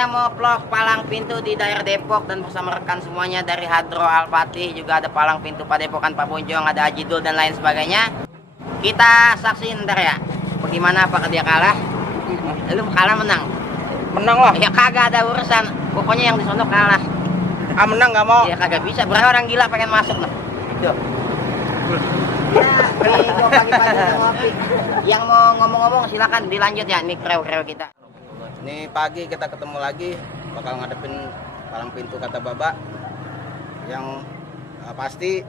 kita mau vlog palang pintu di daerah Depok dan bersama rekan semuanya dari Hadro Al-Fatih, juga ada palang pintu Padepokan Pak Bonjong, ada Haji Dul dan lain sebagainya. Kita saksiin ntar ya, bagaimana apakah dia kalah? Lu kalah menang? Menang lah. Ya kagak ada urusan, pokoknya yang di sono kalah. Ah menang nggak mau? Ya kagak bisa, berapa orang gila pengen masuk noh. Yuk. Yang mau ngomong-ngomong silakan dilanjut ya, ini kreo-kreo kita. Ini pagi kita ketemu lagi, bakal ngadepin palang pintu kata Baba. Yang pasti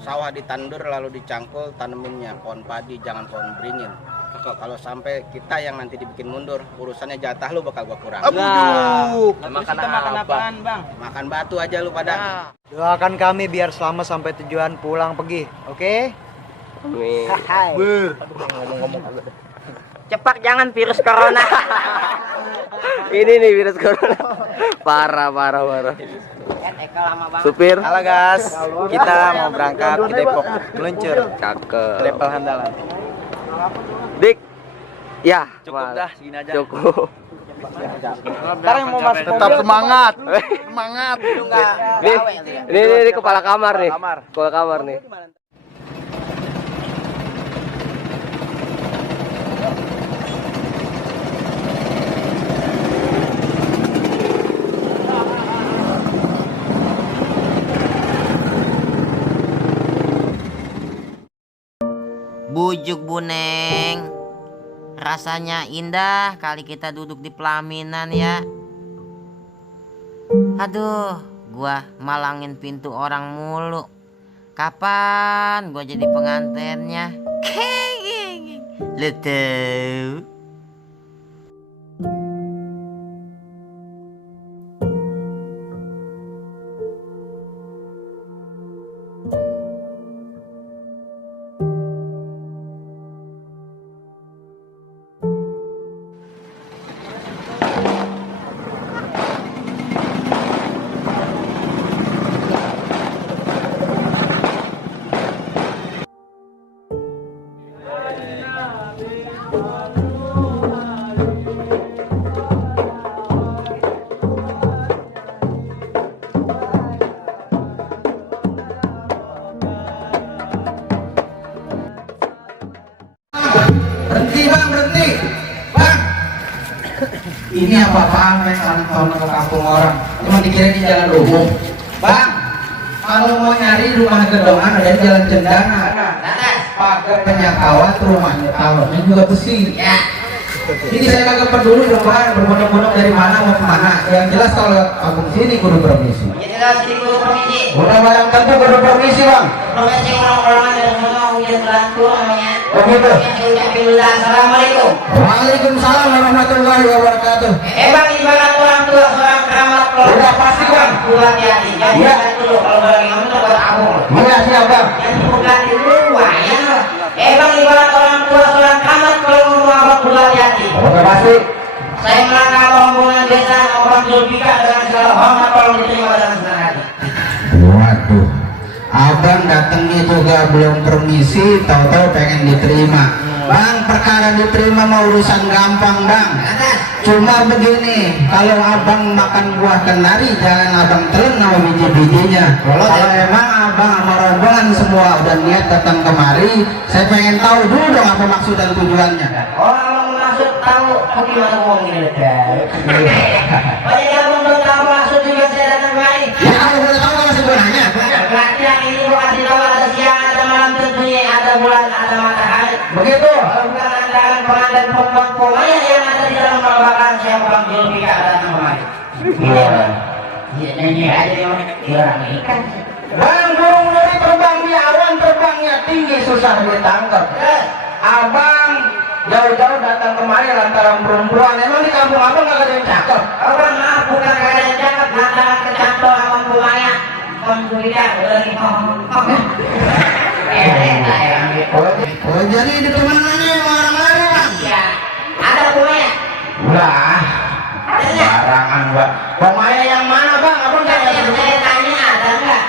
sawah ditandur lalu dicangkul, taneminnya pohon padi, jangan pohon beringin. Kalau sampai kita yang nanti dibikin mundur, urusannya jatah lu bakal gua kurang. Aduh, Makan apaan, Bang? Makan batu aja lu pada. doakan kami biar selamat sampai tujuan pulang pergi, oke? Amin. Hai. Ngomong-ngomong agak. Cepat jangan virus corona. Ini nih virus corona. Parah. Supir. Halo guys, kita mau berangkat ke Depok, meluncur. Cakep. Depok Handalan. Dik. Ya, Cukup dah, segini aja. Cukup. Ntar yang mau masuk tetap semangat. Semangat. Ini kepala kamar nih. Kamar. Kepala kamar nih. Bujuk Bu Neng, rasanya indah kali kita duduk di pelaminan ya. Aduh, gua malangin pintu orang mulu. Kapan gua jadi pengantennya? Lu tahu? Berhenti bang. Ini apa-apaan main tahun ke kampung orang, cuma dikira di jalan umum. Bang, kalau mau nyari rumah gedongan ada di jalan Cendana. Pagarnya kawat, rumahnya tawannya juga besi. Ya. Ini saya kagak peduli dong bang, berbondong-bondong dari mana mau kemana. Yang jelas kalau kampung sini kudu permisi. Jadi jelas di kudu permisi. Udah barang tentu kudu permisi bang. Permisi orang-orang dari semua hujan belantu namanya. Begitu. Assalamualaikum. Waalaikumsalam warahmatullahi wabarakatuh. Bang, ibarat orang tua seorang keramat keluarga. Udah pasti bang. Pulang hati. Jadi Iya. dulu kalau bagi kamu tuh buat abang. Iya siap bang. Yang bukan dulu ya. Bang, ibarat orang tua seorang keramat kalau ngomong abang pulang hati. Udah pasti. Saya melangkah rombongan desa orang Zulfika dengan segala hormat tolong diterima dengan senang hati. Waduh, abang datangnya juga belum permisi, tahu-tahu pengen diterima. Bang, perkara diterima mau urusan gampang bang. Cuma begini, kalau abang makan buah kenari jangan abang telan sama biji-bijinya. Kalau emang abang sama rombongan semua udah niat datang kemari, saya pengen tahu dulu dong apa maksud dan tujuannya. Orang maksud tahu bagaimana ngomongin deh. Oh jadi abang belum tahu maksud juga saya datang kemari. Ya kalau boleh tahu apa sebenarnya? Berarti yang ini mau kasih tahu ada siang, ada malam tentunya, ada bulan, ada matahari. Begitu. Kalau bukan andalan pengantin perempuan pokoknya yang ada di dalam babakan siapa bang Zulfika datang kemari. Iya nyanyi aja yang kurang ikan. Bang, burung dari terbang di awan, terbangnya tinggi susah ditangkap. Abang jauh-jauh datang kemari lantaran perempuan. Emang di kampung abang nggak ada yang cakep? Orang maaf bukan ada yang cakep, lantaran kecantol sama bunganya. Bang Zulfika udah ngomong. Oh, jadi di temenannya yang orang lain bang? Iya, ada bunganya. Lah, Adanya. barangan bang. Pemaya yang mana bang? Abang nggak Yang ada. saya tanya ada nggak?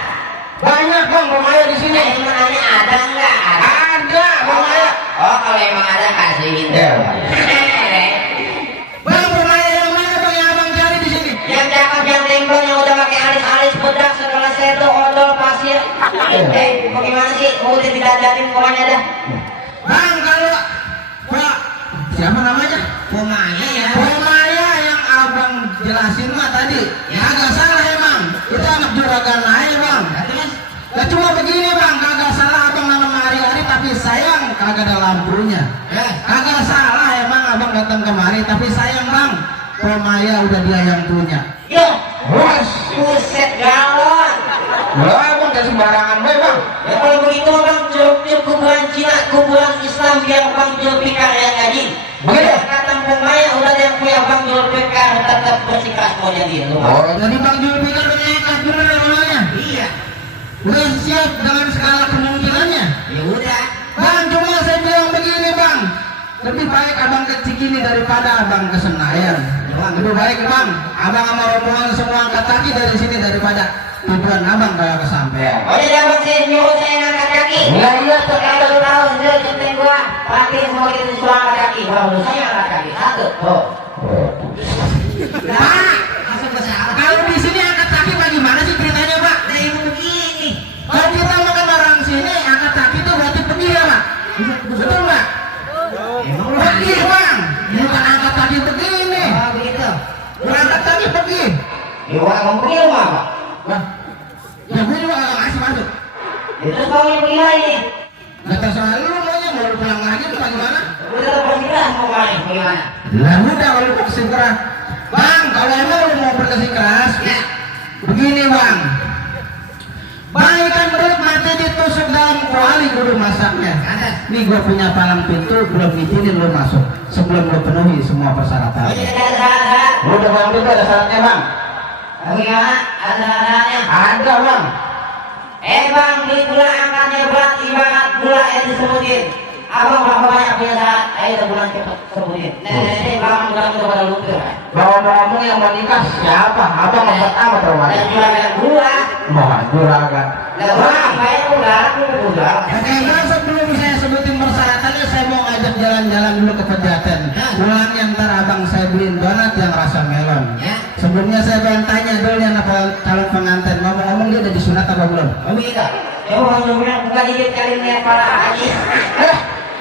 Banyak bang pemaya di sini. Saya cuma nanya ada nggak? Ada pemaya. Oh kalau emang ada kasihin. Ya. Eh, Bang, pemaya yang mana didandanin pokoknya dah. Bang, kalau Pak siapa namanya? Pemaya ya. Pemaya yang abang jelasin mah tadi, agak salah emang. Itu anak juragan aja bang. Nah cuma begini bang, kagak salah abang nanam hari-hari tapi sayang kagak ada lampunya. Kagak salah emang abang datang kemari tapi sayang bang, Pemaya udah dia yang punya. Yo, buset galon. Lah abang gak sembarangan bae bang. Ya kalau begitu bang, celup kuburan Cina, kuburan Islam biar bang Julfikar yang ngaji. Begitu. Kata Pemaya udah ada yang punya bang Julfikar tetap bersikeras mau jadi. Oh, jadi bang Julfikar udah nyekat bener rumahnya. Iya. Udah siap dengan segala kemungkinannya. Ya udah. Bang, cuma saya bilang begini bang, lebih baik abang ke Cikini daripada abang ke Senayan. Lebih baik bang, abang sama rombongan semua angkat kaki dari sini daripada tujuan abang kayak kesampean. Oh jadi abang saya nyuruh saya ngangkat kaki. Iya Kalau lu tahu dia centeng gua, pakai semua kita disuruh angkat kaki. Kalau saya angkat kaki satu. Oh. Nah, masuk ke sana. Kalau di sini angkat kaki bagaimana sih ceritanya pak? Nah ibu begini. Kalau kita makan orang sini angkat kaki itu berarti pergi ya pak? Betul nggak? Emang lu Pergi bang, bukan angkat kaki begini. Oh begitu. Angkat kaki pergi. Ya orang mau pergi lu apa? Nah, ya gue juga gak ngasih masuk. Itu kau yang pergi lagi. Gak terserah lu maunya mau lu pulang lagi tuh bagaimana? Udah tetap bersikeras mau kemarin bagaimana? Lah udah kalau lu bersikeras. Bang, kalau emang lu mau bersikeras, Ya. begini bang. Baikan belut mati ditusuk dalam kuali kudu masaknya. Nih gua punya palang pintu, belum izinin lu masuk sebelum lu penuhi semua Oh persyaratan. jadi ada syarat. Lu udah palang pintu ada syaratnya bang? Bagaimana? Ada syaratnya. Ada bang. Bang, beli gula angkatnya berat ibarat gula yang disebutin. Abang berapa banyak punya syarat? Ayo bulan cepet sebutin. Bang bilang itu pada lumpur. Ngomong-ngomong yang mau nikah siapa? Abang obat amat rumahnya. Dan juragan gula. Mohon juragan. Lah bang, kayak gula, gula. Oke, bang, sebelum saya sebutin persyaratannya, saya mau ngajak jalan-jalan dulu ke Pejaten. Pulangnya ntar abang saya beliin donat yang rasa melon. Ya. Sebelumnya saya pengen tanya dulu yang apa calon pengantin. Ngomong-ngomong dia udah disunat apa belum? Oh begitu. Ya bang, jumlah bukan dikit kali ini para haji.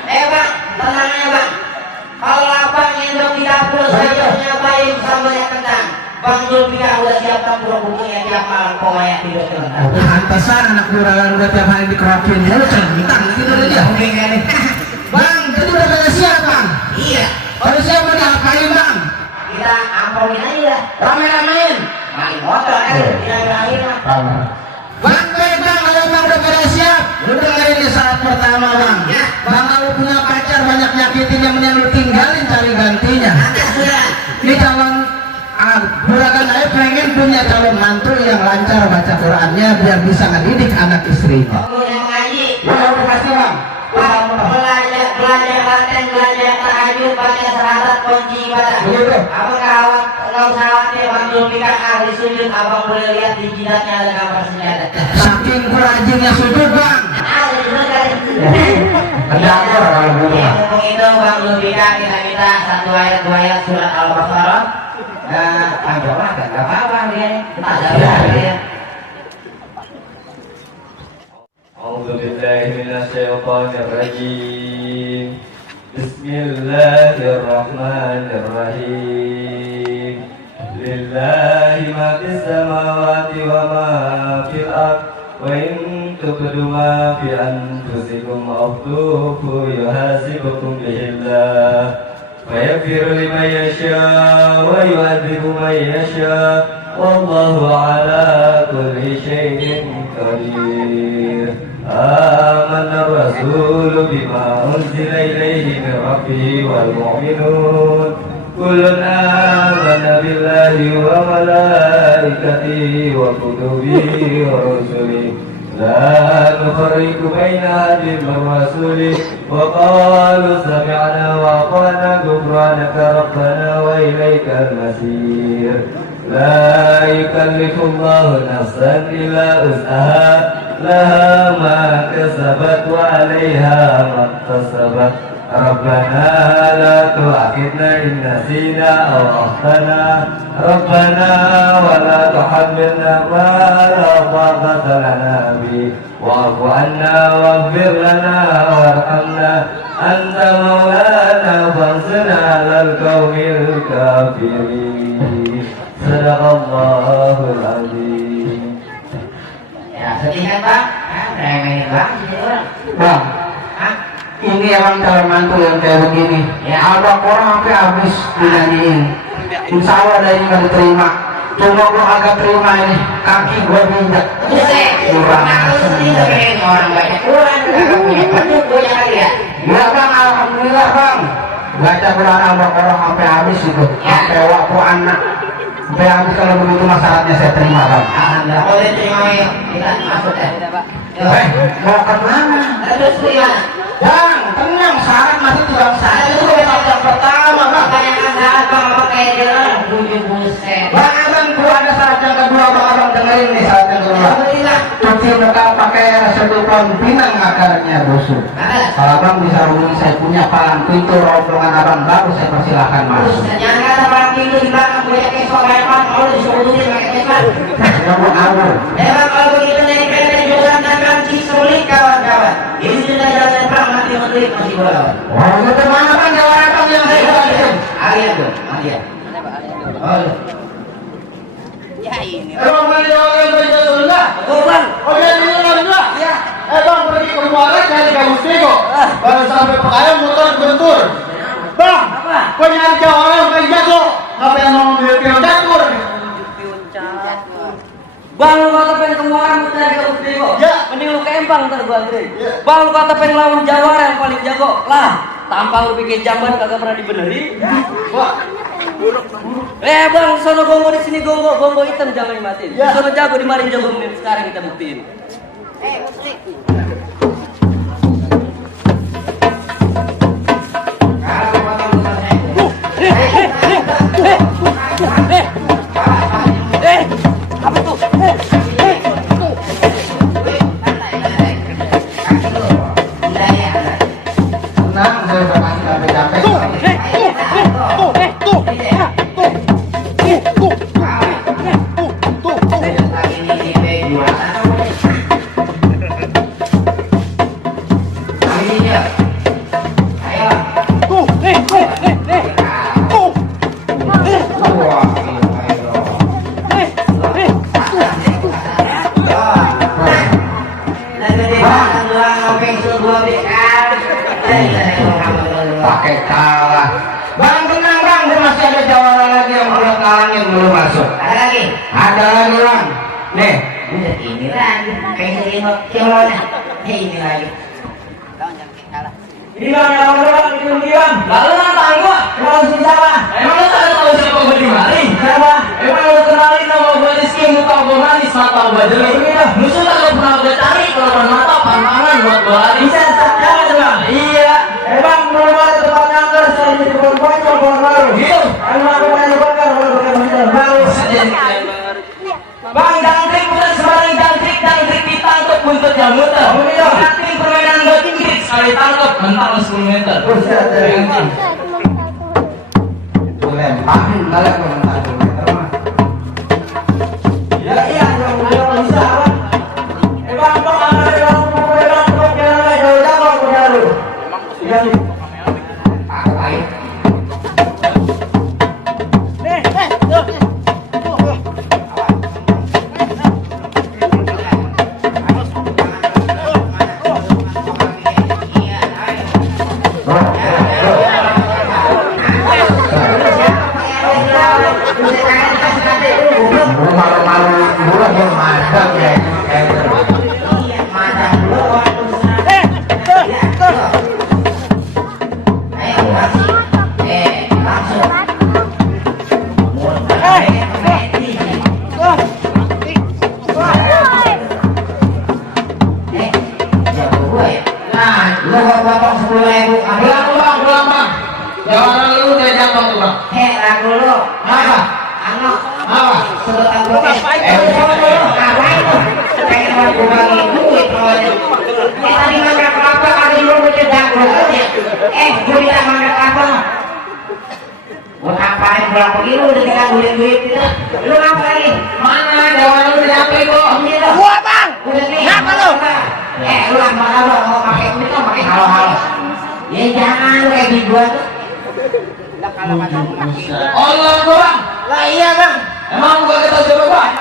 Bang, tenang ya bang. Kalau abang nyendok di dapur, saya punya payung sambalnya kentang. Bang Julfikar udah siapkan burung-burungnya tiap malam pokoknya tidur kentang. Pantesan anak juragan udah tiap hari dikerokin. Lu centang gitu dia. Bang, jadi udah pada siap bang? Iya. Kalau siap mau diapain bang? Kita ampromin aja. Rame-ramein. Main motor kan, kira-kira lah. Bang, bang, kalau emang udah pada siap, lu dengerin di saat pertama bang. Ya. Bang, kalau punya pacar banyak nyakitin yang mending lu tinggalin cari gantinya. Ada sudah. Ini calon juragan saya pengen punya calon mantu yang lancar baca Qurannya biar bisa ngedidik anak istrinya. Kamu yang ngaji. Bang, pasti bang. Belajar latihan, belajar tahajud, baca syahadat, kunci ibadah. Begitu. Abang nggak usah khawatir, Bang Julfikar ahli sujud. Abang boleh lihat di jidatnya ada gambar senjata. Saking rajinnya sujud bang. Ada sujud kali. Kendakor kalau gitu. Ya, ngomong itu Bang Julfikar kita minta satu ayat dua ayat surat Al-Baqarah. Panjang lah, nggak apa-apa dia. Kita ada dia. أعوذ بالله من الشيطان الرجيم بسم الله الرحمن الرحيم لله ما في السماوات وما في الأرض وإن تبدوا ما في أنفسكم أو تخفوه يحاسبكم به الله فيغفر لمن يشاء ويعذب من يشاء والله على كل شيء قدير آمن الرسول بما أنزل إليه من ربه والمؤمنون كل آمن بالله وملائكته وكتبه ورسله لا نفرق بين أحد من رسوله وقالوا سمعنا وأطعنا غفرانك ربنا وإليك المصير لا يكلف الله نفسا إلا وسعها لها ما كسبت وعليها ما اكتسبت ربنا لا تؤاخذنا إن نسينا أو أخطأنا ربنا ولا تحملنا ما لا طاقة لنا به واعف عنا واغفر لنا وارحمنا أنت مولانا فانصرنا على القوم الكافرين صدق الله العظيم. Ya, sedih kan Bang? Remehin banget jadi orang. Bang, ini emang calon mantu yang kayak begini. Ya, ada orang sampai habis dinyanyiin. Insya Allah ada yang nggak diterima. Cuma gua agak terima ini, kaki gua minjak. Buset, Kurang aku sih asem. dengerin orang banyak kurang, kagak punya penduk punya kali ya. Ya bang, alhamdulillah bang. Baca Quran abang orang sampai habis itu, sampai waktu anak, sampai habis. Kalau begitu masalahnya saya terima bang. Alhamdulillah, kalau diterima yuk, kita masuk ya. Mau kemana? Terus ya, Bang, tenang, syarat masih tidak sah. itu yang pertama Bang, yang syarat Bang, apa kayak jalan, buset. Bang, abang gua ada syarat yang kedua bang, abang dengerin nih syarat yang kedua. Alhamdulillah. Cuci muka pakai sedupon pinang akarnya busuk. Kalau abang bisa hubungi saya punya palang pintu rombongan abang baru saya persilahkan masuk. Jangan kata orang pintu di belakang punya kesok repot, kalau disuruh duduk pakai kesok. Ya bu awal. Emang kalau begitu naik kereta di jualan dan Cisulik kawan-kawan. Ini sudah jalan Bang, mati masih bola. Oh, itu mana bang jawaban abang yang saya balikin? Alian tuh, Alian. Oh. Ya ini. Emang mana jawaban baca Sunda? Oh Bang. Oh iya ini juga. Ya. Bang pergi ke rumah cari kamu Stego. Baru sampai Pekayam motor bentur. Bang, Apa? kau nyari orang kayak jago. Apa yang mau ambil pion catur? Bang, lu kata pengen kemuaran lu cari ke Bego. Ya. Mending lu ke Empang ntar gua anterin. Ya. Bang, lu kata pengen lawan Jawara yang paling jago. Lah, tampang lu bikin jamban kagak pernah dibenerin. Wah, Bang, sono gongo di sini gongo hitam jangan dimatiin. Ya. Sono jago di mari jago menit sekarang kita buktiin. Musri. Apa tuh? Tenang, saya udah masih capek-capek. Pakai kalah. Bang tenang bang, dia masih ada jawara lagi yang belum kalangin belum masuk. Ada lagi? Ada lagi bang. Nih, Udah ini lagi. Kayak ini ini lagi. ini bang yang orang diam. Lalu nantang gua. Kalau siapa? Emang lu tak tahu siapa gua di mari? Siapa? Emang lu kenalin nama gua Rizky, muka gua manis, mata gua jelek. Musuh tak pernah gua cari, kalau mata pantangan buat gua lari. Bisa jangan bang. Iya. Bang belum ada tempat nyangkar saya jadi bocor baru. Gitu. Emang aku pengen bakar baru. Bang, jangkrik bukan sembarang jangkrik ditangkap buntut yang muter. Oh, iya. Jangkrik permainan buat Inggris sekali tangkap mental 10 meter. lemparin kali aku mental meter mah. Ya iya, belum bisa. Bang, jangan jauh-jauh aku baru. Iya. Aku baik. Malu-malu dulu dia madang ya. Pulang bang. Jangan lu dari jambang tuh bang. Apa? Apa? gue bilang mangkat apa? Buat apaan pulang pergi lu udah tinggal duit gitu. Lu ngapa lagi? Mana jawaban lu udah apa itu? Gua bang. Ngapa lu? Lu ngapa lu mau pakai duit kan pakai halo-halo. Ya jangan lu kayak gitu gua tuh. Lah kalau kata Allah bang. lah iya bang. Emang lu gak tahu siapa bang?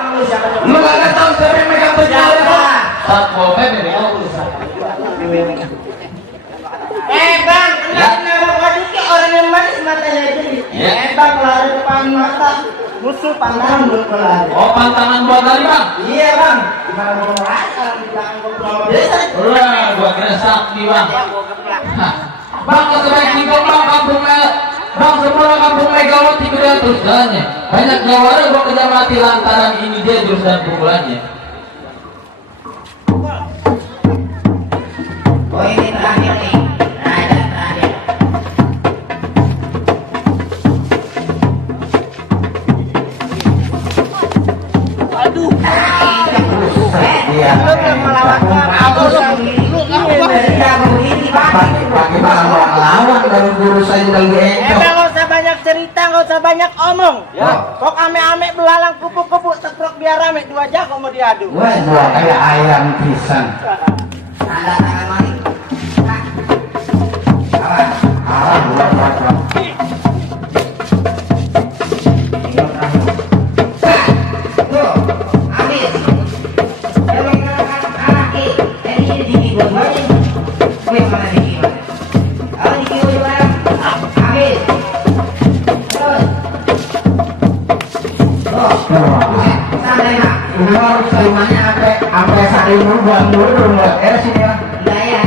Lu gak tahu siapa yang megang penjara bang? Satpol PP Bang, kenapa kadang orang yang manis matanya jadi. Bang, lari depan mata, musuh pandangan belum kelari. Oh pantangan buat lari bang? Iya bang, gimana mau lari kalau di belakang gua belum bisa. Wah, gua kira sakti bang. Bang, sebaik tinggal bang, kampung Bang, semua kampung Megawati kuda terus jalannya. Banyak jawara gua kejar mati lantaran ini dia jurus dan pukulannya. Oh ini terakhir nih. Bagaimana mau ngelawan kalau guru saya lagi encok? Nggak usah banyak cerita, nggak usah banyak omong. Ya. Kok ame-ame belalang kupu-kupu teprok biar rame 2 jago mau diadu. Wah, gua kayak ayam pisang. Tanda tangan mari. Sampai sari buang dulu sini lah. Daya.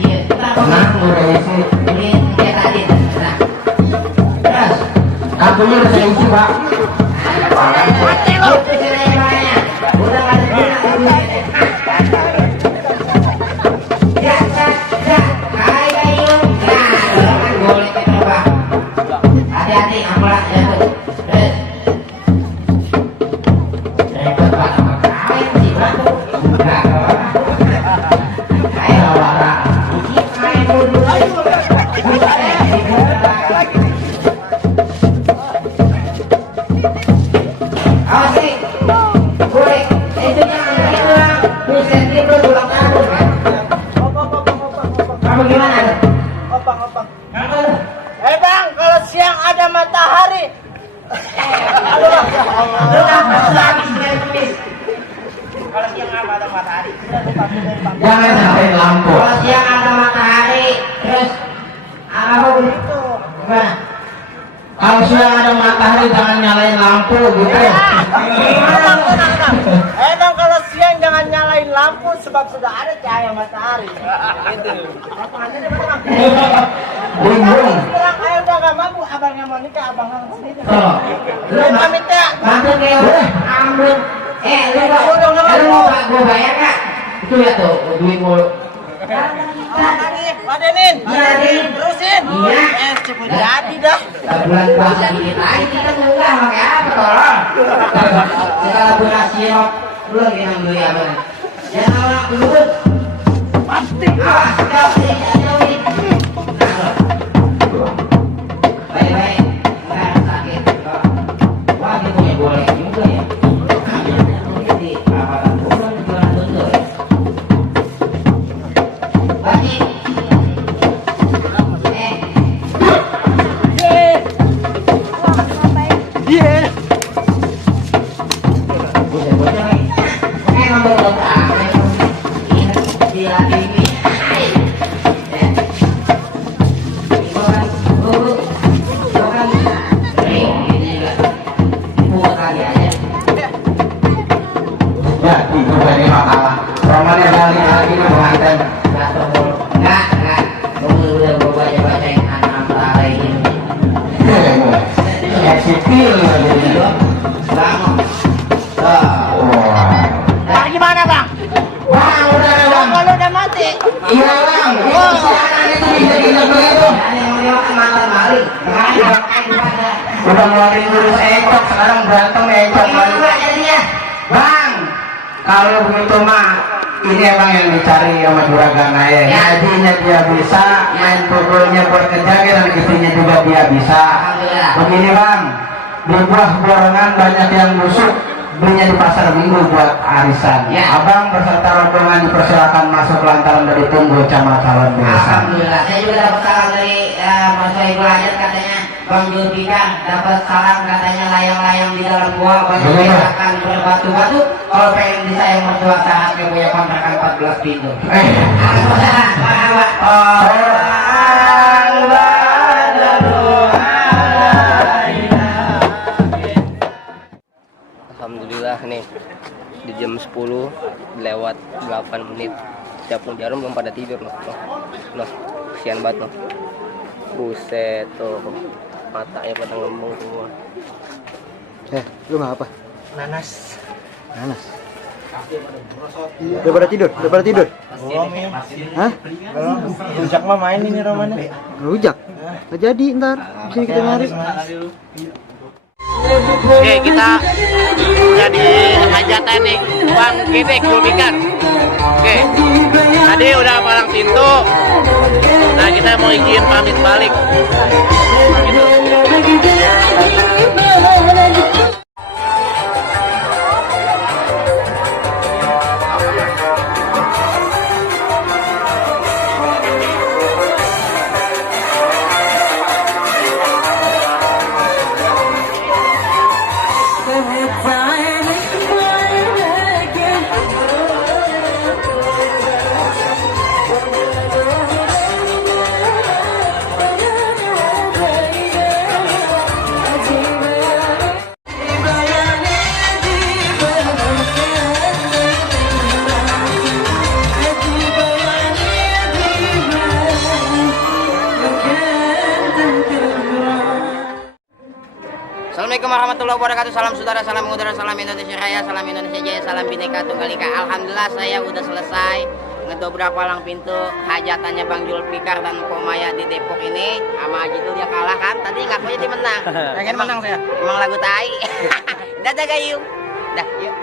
Iya, Tenang, udah isi. ini dia tadi. Nah. Terus. Kartunya udah saya isi, Pak. Mati lu. Udah ada guna. Ya. Kali kayu. Nah, boleh kita coba. Hati-hati, ampun jatuh. Terus. Repot banget. Kain sih, Bang. Enggak apa-apa. Ayo, Bang. Isi kain dulu. Awas nih. Boleh. Itu jangan gitu lah. Buset gitu pulang kabur kan. Kamu gimana? Opang. Bang, kalau siang ada matahari. Aduh, lu ngapa habis dari tulis? Kalau siang apa ada matahari? Jangan nyalain lampu. Kalau siang ada matahari, terus apa begitu? Gimana? Kalau siang ada matahari jangan nyalain lampu gitu. Tenang. Bang, kalau siang jangan nyalain lampu sebab sudah ada cahaya matahari. Gitu. Lapangannya di mana, Bang? Bingung. Terang, ayo udah gak mampu, abangnya mau nikah, abang mau nikah. Oh. Lu pamit ya. Bantu nih, ampun. Lu mau gua bayar nggak? Itu ya tuh duit mulu. Padenin. Iya, Din. Terusin. Iya. Cukup jadi dah. Bulan puasa dikit lagi kita enggak pakai apa tolong. Kita bulan sirup lu lagi nang beli apa? Jangan orang dulu. Pasti. Awas kau jauhin. Baik. Enggak sakit. Wah, dia punya boleh juga ya. Jadi apa bulan jualan betul. Lagi. Jadi juga ini makalah. Romannya balik lagi nih pengantin. Enggak. Udah gua baca-bacain antara ini. Kayak sipil lagi. Bangun. Wah. Bang, gimana, Bang? Bang, udah deh, Bang. Kalau udah mati. Iya, Bang. Itu siaran itu bisa kita begitu. Ada yang mau dimakan mantan maling. Udah ngeluarin jurus encok, sekarang berantem encok lagi. Gimana jadinya? Bang, kalau begitu mah ini emang yang dicari sama juragan Ayah. Ngajinya dia bisa, main pukulnya buat ngejaga dan istrinya juga dia bisa. Alhamdulillah. Begini bang, di buah borongan banyak yang busuk, belinya di pasar minggu buat arisan. Ya. Abang beserta rombongan dipersilakan masuk lantaran dari tunggu camat calon besan. Alhamdulillah. Saya juga dapat salam dari Mas Ibu Hajat, katanya Bang Julfikar dapat salam, katanya layang-layang di dalam gua banyak yang akan berbatu-batu. Kalau pengen disayang mertua saatnya punya kontrakan 14 pintu. Alhamdulillah nih di jam 10 lewat 8 menit. Capung Jarum belum pada tidur loh. Loh, kesian banget loh. Buset tuh. Matanya pada ngembung semua. Lu nggak apa? Nanas. Nanas. Udah pada tidur? Udah pada tidur? Belum ya. Hah? Belum. Rujak mah main ini romannya. Rujak? Nggak jadi ntar. Bisa kita nyari. Oke, kita udah di hajatan nih Bang Kibek Julfikar. Oke, tadi udah palang pintu. Nah, kita mau izin pamit balik. Gitu. Assalamualaikum warahmatullahi wabarakatuh. Salam saudara, salam mengudara, salam Indonesia Raya, salam Indonesia Jaya, salam Bhinneka Tunggal Ika. Alhamdulillah saya udah selesai ngedobrak palang pintu hajatannya Bang Julfikar dan Komaya di Depok ini. Sama Haji Dul dia kalah kan? Tadi ngakunya dia menang. Pengen menang saya. Emang lagu tai. Dadah gayung. Dah, yuk.